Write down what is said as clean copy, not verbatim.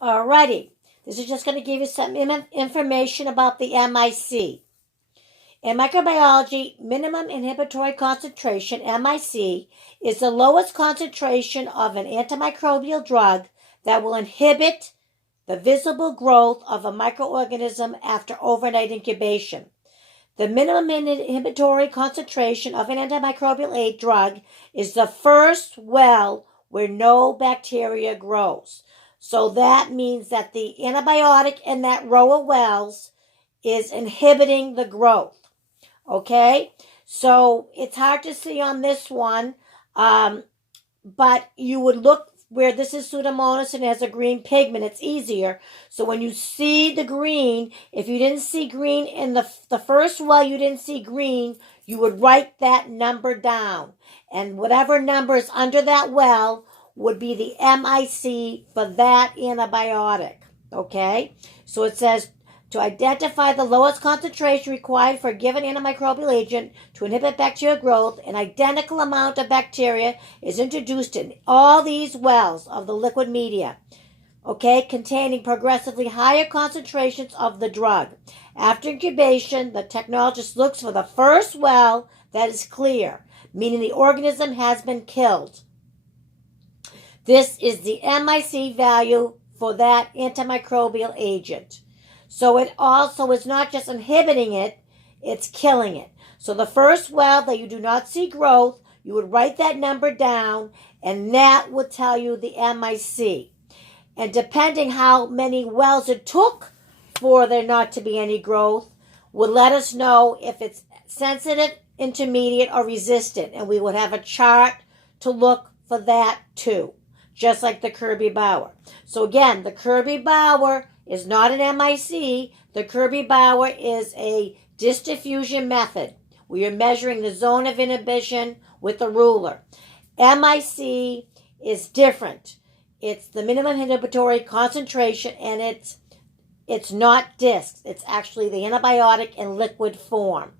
Alrighty. This is just going to give you some information about the MIC. In microbiology, minimum inhibitory concentration, MIC, is the lowest concentration of an antimicrobial drug that will inhibit the visible growth of a microorganism after overnight incubation. The minimum inhibitory concentration of an antimicrobial drug is the first well where no bacteria grows. So that means that the antibiotic in that row of wells is inhibiting the growth. Okay? So it's hard to see on this one, but you would look where this is Pseudomonas and has a green pigment. It's easier. So when you see the green, if you didn't see green in the first well, you didn't see green, you would write that number down. And whatever number is under that well would be the MIC for that antibiotic. Okay? So it says to identify the lowest concentration required for a given antimicrobial agent to inhibit bacterial growth, an identical amount of bacteria is introduced in all these wells of the liquid media, okay, containing progressively higher concentrations of the drug. After incubation, the technologist looks for the first well that is clear, meaning the organism has been killed. This is the MIC value for that antimicrobial agent. So it also is not just inhibiting it, it's killing it. So the first well that you do not see growth, you would write that number down, and that would tell you the MIC. And depending how many wells it took for there not to be any growth, would let us know if it's sensitive, intermediate, or resistant. And we would have a chart to look for that too, just like the Kirby-Bauer. So again, the Kirby-Bauer is not an MIC. The Kirby-Bauer is a distillation method. We are measuring the zone of inhibition with a ruler. MIC is different. It's the minimum inhibitory concentration, and it's not discs. It's actually the antibiotic in liquid form.